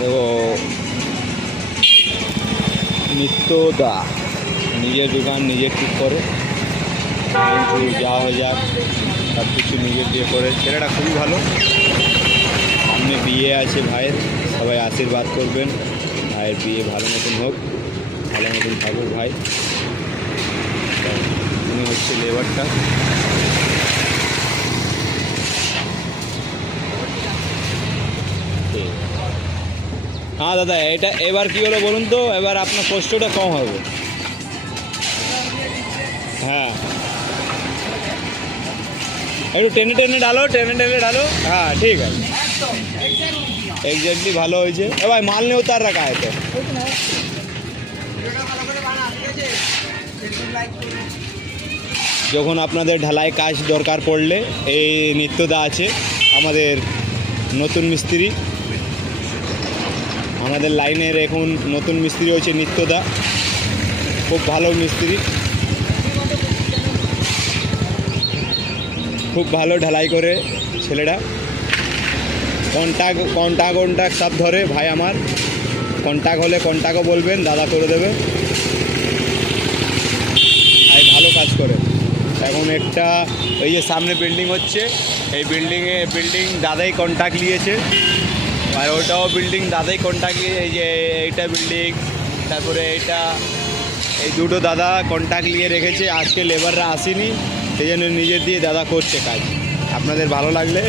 দেখো নিত্য দা নিজের দোকান নিজে ঠিক করে, যা হয়ে যাক সব কিছু নিজের দিয়ে করে। ছেলেটা খুবই ভালো। সামনে বিয়ে আছে ভাইয়ের, সবাই আশীর্বাদ করবেন ভাইয়ের বিয়ে ভালো মতন হোক, ভালো মতন থাকুক ভাই। উনি হচ্ছে লেবারটা। হ্যাঁ দাদা, এটা এবার কি হলো বলুন তো, এবার আপনার কষ্টটা কম হবে। হ্যাঁ একটু টেনে টেনে ঢালো, টেনে টেনে ঢালো। হ্যাঁ ঠিক আছে, এক্স্যাক্টলি ভালো হয়েছে। এ ভাই মাল নিয়ে উতার রাখা है तो যখন আপনাদের ঢালাই কাজ দরকার পড়লে এই নিত্যদা আছে, আমাদের নতুন মিস্ত্রি, আমাদের লাইনের এখন নতুন মিস্ত্রি হচ্ছে নিত্যদা, খুব ভালো মিস্ত্রি, খুব ভালো ঢালাই করে ছেলেটা। কন্টাক্ট সব ধরে ভাই আমার। কন্টাক্ট হলে কন্টাক্টও বলবেন, দাদা করে দেবে। ভাই ভালো কাজ করে। এখন একটা এই যে সামনে বিল্ডিং হচ্ছে, এই বিল্ডিং দাদাই কন্ট্যাক্ট নিয়েছে, আর ওটাও বিল্ডিং দাদাই কন্ট্যাক্ট নিয়ে, এই যে এইটা বিল্ডিং, তারপরে এই দুটো দাদা কন্ট্যাক্ট নিয়ে রেখেছে। আজকে লেবাররা আসেনি, সেই জন্য নিজের দিয়ে দাদা করছে কাজ। আপনাদের ভালো লাগলে